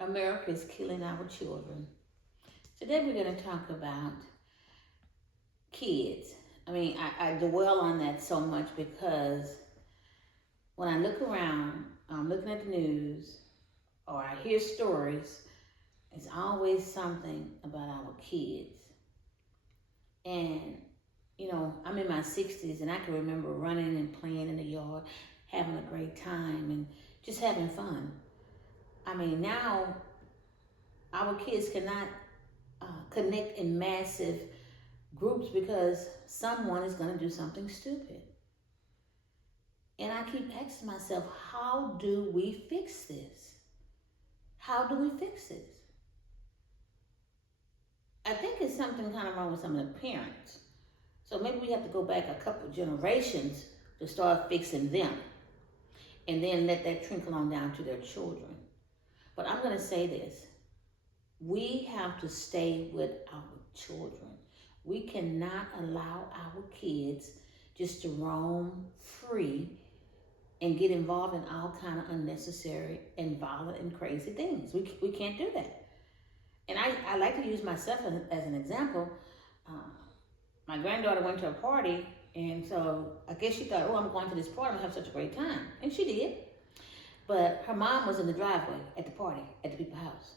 America is killing our children. Today we're going to talk about kids. I dwell on that so much because when I look around, I'm looking at the news or I hear stories, it's always something about our kids. And, I'm in my 60s and I can remember running and playing in the yard, having a great time and just having fun. Now our kids cannot connect in massive groups because someone is going to do something stupid. And I keep asking myself, how do we fix this? How do we fix this? I think it's something kind of wrong with some of the parents. So maybe we have to go back a couple of generations to start fixing them and then let that trickle on down to their children. But I'm going to say this. We have to stay with our children. We cannot allow our kids just to roam free and get involved in all kind of unnecessary and violent and crazy things. We can't do that. And I like to use myself as an example. My granddaughter went to a party, and so I guess she thought, I'm going to this party, I'm going to have such a great time. And she did. But her mom was in the driveway at the party, at the people's house.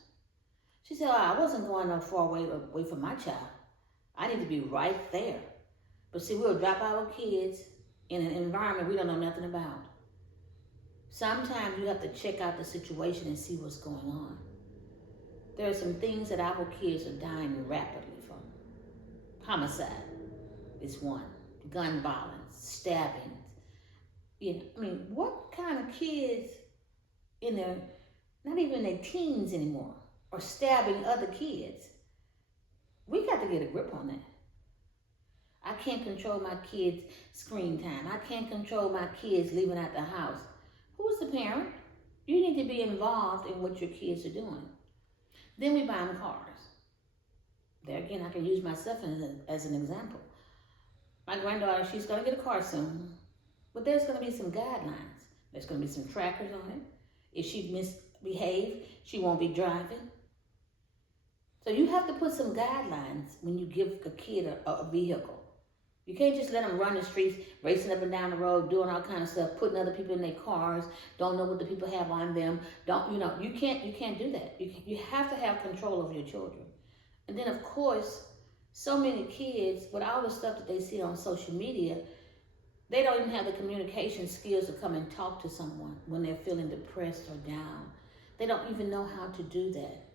She said, I wasn't going no far away from my child. I need to be right there. But see, we'll drop our kids in an environment we don't know nothing about. Sometimes you have to check out the situation and see what's going on. There are some things that our kids are dying rapidly from. Homicide is one. Gun violence, stabbings. What kind of kids in their, not even in their teens anymore, are stabbing other kids? We got to get a grip on that. I can't control my kids' screen time. I can't control my kids leaving out the house. Who's the parent? You need to be involved in what your kids are doing. Then we buy them cars. There again, I can use myself as an example. My granddaughter, she's going to get a car soon, but there's going to be some guidelines. There's going to be some trackers on it. If she misbehaves, she won't be driving. So you have to put some guidelines when you give a kid a vehicle. You can't just let them run the streets, racing up and down the road, doing all kind of stuff, putting other people in their cars, don't know what the people have on them. You can't do that. You have to have control over your children. And then of course, so many kids, with all the stuff that they see on social media, they don't even have the communication skills to come and talk to someone when they're feeling depressed or down. They don't even know how to do that.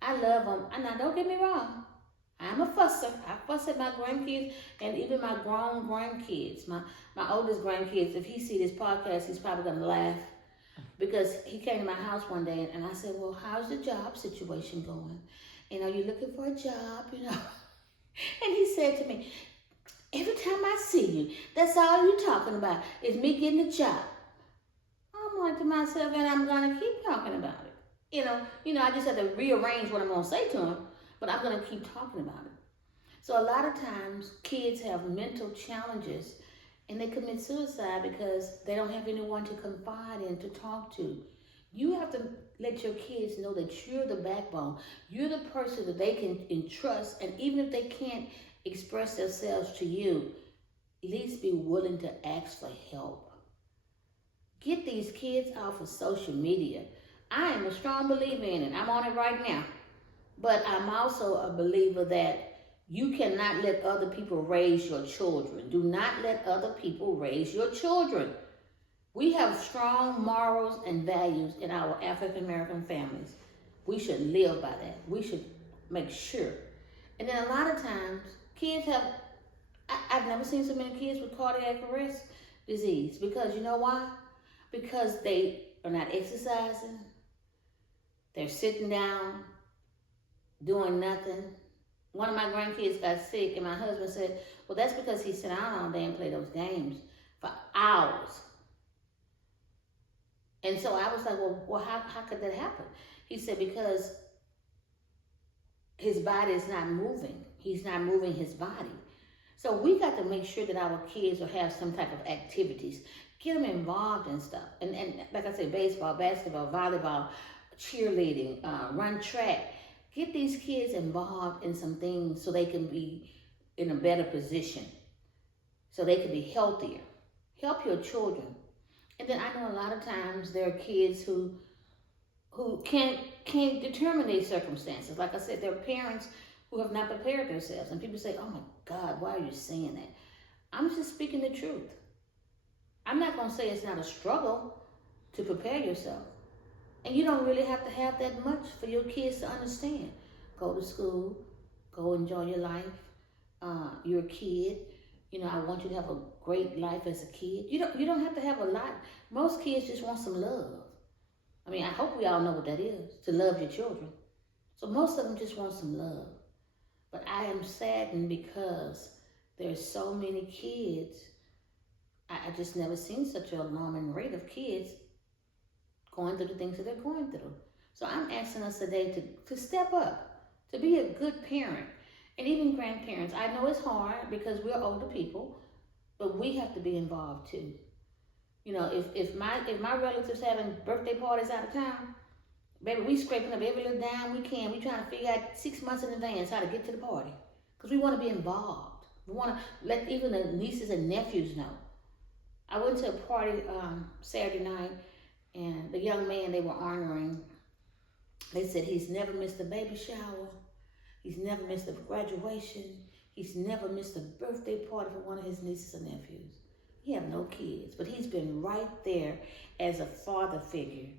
I love them. And now, don't get me wrong. I'm a fusser. I fuss at my grandkids and even my grown grandkids. My oldest grandkids, if he see this podcast, he's probably going to laugh because he came to my house one day and I said, well, how's the job situation going? Are you looking for a job, And he said to me, every time I see you, that's all you're talking about is me getting a job. I'm like to myself, and I'm going to keep talking about it. I just have to rearrange what I'm going to say to him, but I'm going to keep talking about it. So a lot of times kids have mental challenges and they commit suicide because they don't have anyone to confide in, to talk to. You have to let your kids know that you're the backbone. You're the person that they can entrust, and even if they can't express themselves to you, at least be willing to ask for help. Get these kids off of social media. I am a strong believer in it. I'm on it right now. But I'm also a believer that you cannot let other people raise your children. Do not let other people raise your children. We have strong morals and values in our African American families. We should live by that. We should make sure. And then a lot of times, kids have, I've never seen so many kids with cardiac arrest disease. Because you know why? Because they are not exercising. They're sitting down, doing nothing. One of my grandkids got sick and my husband said, well, that's because he sat down all day and played those games for hours. And so I was like, well, how could that happen? He said, because his body is not moving. He's not moving his body. So we got to make sure that our kids will have some type of activities. Get them involved in stuff. And like I said, baseball, basketball, volleyball, cheerleading, run track. Get these kids involved in some things so they can be in a better position, so they can be healthier. Help your children. And then I know a lot of times there are kids who can't determine their circumstances. Like I said, there are parents who have not prepared themselves. And people say, oh my God, why are you saying that? I'm just speaking the truth. I'm not going to say it's not a struggle to prepare yourself. And you don't really have to have that much for your kids to understand. Go to school, go enjoy your life. You're a kid. You know, I want you to have a great life as a kid. You don't have to have a lot. Most kids just want some love. I mean, I hope we all know what that is, to love your children. So most of them just want some love. But I am saddened because there's so many kids. I just never seen such an alarming rate of kids going through the things that they're going through. So I'm asking us today to step up, to be a good parent. And even grandparents, I know it's hard because we're older people, but we have to be involved too. You know, if my relatives having birthday parties out of town, baby, we scraping up every little dime we can. We trying to figure out 6 months in advance how to get to the party because we want to be involved. We want to let even the nieces and nephews know. I went to a party Saturday night, and the young man they were honoring, they said he's never missed a baby shower. He's never missed a graduation. He's never missed a birthday party for one of his nieces and nephews. He have no kids, but he's been right there as a father figure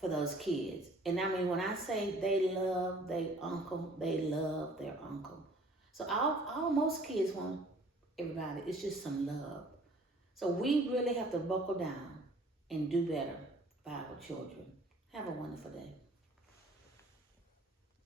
for those kids. And I mean, when I say they love their uncle, they love their uncle. So most kids want everybody. It's just some love. So we really have to buckle down and do better by our children. Have a wonderful day.